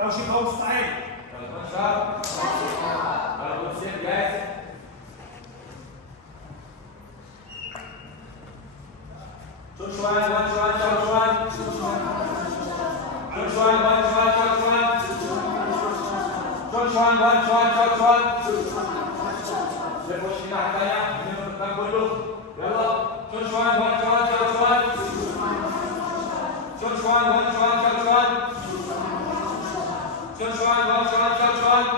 لو شيء خالص تعالى. يلا شباب. يلا خد سيف جاهز. شوف شوية وان شوية شوف شوية. شوف شوية وان شوية شوف شوية. شوف شوية وان شوية شوف شوية. شوف وش الناحية الثانية من القدام كله. يلا شوف شوية وان شوية شوف شوية. شوف شوية وان شوية شوف شوية. شوف شوية وان شوية شوف شوية.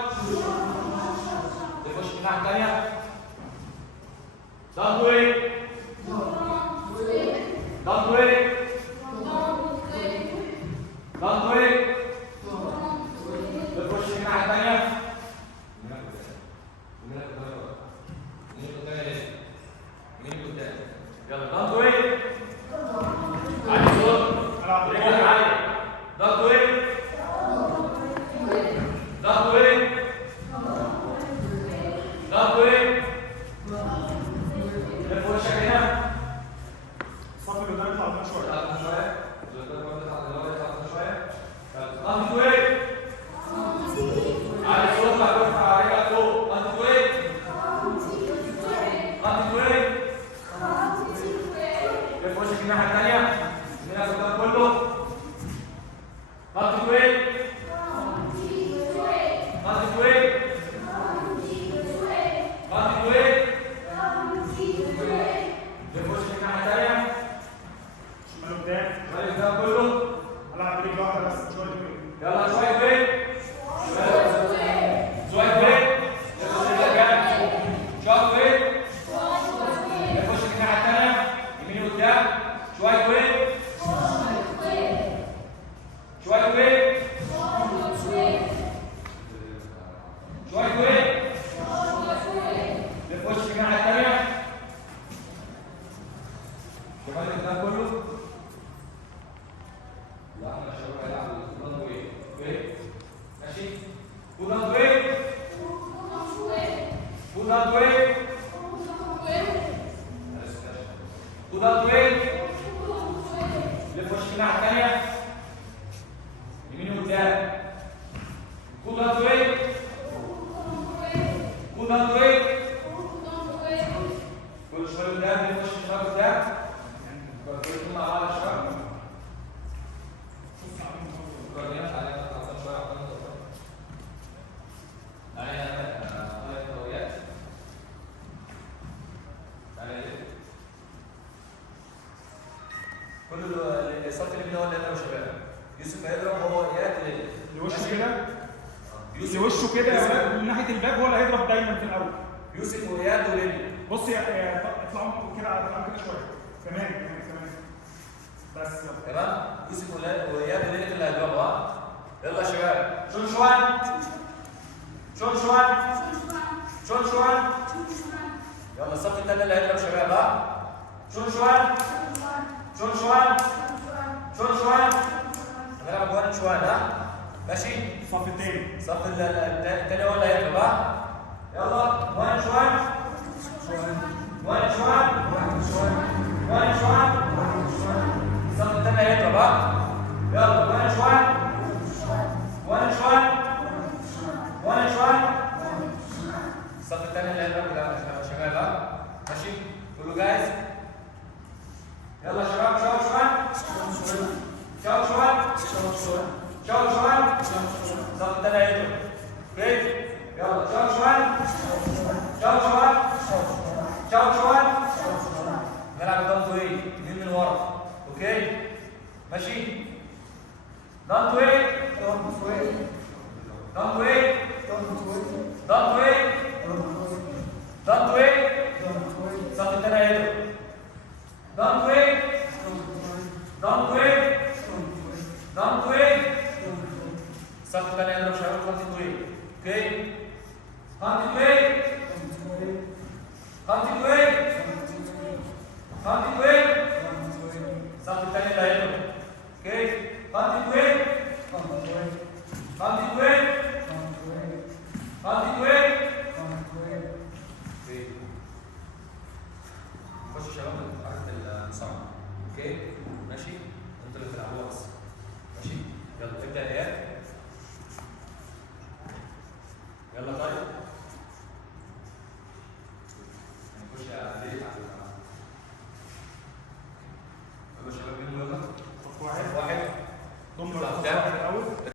شوف وش الناحية الثانية. Don't wait. Don't wait. Don't wait. بتخش الناحية الثانية. يلا don't wait. عالي صوت. رجلك عالية. Don't wait. Don't wait. Don't wait. لف وشك هنا. الصف اللي قدام يطلع لنا شويه. يطلع شويه. اللي قدام يطلع شويه. انت وين؟ على صوتك ارفع رجلك فوق. انت وين؟ انت وين؟ لف وشك الناحيه الثانيه. هنا قدام كله. انت وين؟ انت وين؟ انت وين؟ لف وشك الناحيه الثانيه. شمال قدام. شمال قدام كله. العب برجل واحده بس شويه كده. يلا شويه فين؟ شويه فين؟ لف وشك لقدام. شويه فين؟ لف وشك الناحيه الثانيه. يمين وقدام. شويه فين؟ شويه فين؟ شويه فين؟ لف وشك الناحيه الثانيه. شمال قدام كله. لا احنا شباب هيلعبوا الضغط وايه؟ اوكي؟ ماشي؟ فول اند ويت. فول اند ويت. فول اند ويت. لف وشك الناحية الثانية. يمين وقدام. فول اند ويت. فول اند ويت. كل شوية قدام لف وشك شوية قدام. كلكم مع بعض شوية. كل الصف اللي هو اللي انا وشباب يوسف هيضرب هو ياتي لوشه كده. لوشه كده يا ولاد من ناحيه الباب هو اللي هيضرب دايما في الاول. يوسف وإياد وليلي. بص اطلعوا اطلعوا كده شويه. كمان. بس يلا. تمام؟ يوسف وإياد وليلي اللي هيضربوا. ها؟ يلا يا شباب. شون شوان. يلا الصف الثاني اللي هيضرب شباب. ها؟ شون شوان. هنلعب جوان شوان. ها؟ ماشي؟ الصف الثاني. الصف الثاني هو اللي هيضرب. ها؟ يلا جوان شوان. الصف الثاني هيضرب. ها؟ يلا جوان شوان. الصف الثاني اللي هيضرب يا شباب. ها؟ ماشي؟ كله جاهز؟ يلا شباب شوف شوان. الصف الثاني هيضرب. اوكي؟ يلا شوف شوان. نلعب دانت واي يمين من ورا. اوكي؟ ماشي؟ دانت واي. الصف الثاني هيضرب. دانت واي. الصف الثاني هيضرب شباب دانت واي. اوكي؟ دانت واي. الصف الثاني اللي هيضرب. اوكي؟ دانت واي. خش شباب حركة المصارعة. اوكي؟ ماشي؟ انتوا اللي بتلعبوها بس. ماشي؟ يلا ابدأ يا اياد. يلا طيب نخش على ايه؟ يلا شباب مين يلا؟ واحد واحد ضم يلا الخصم. قدام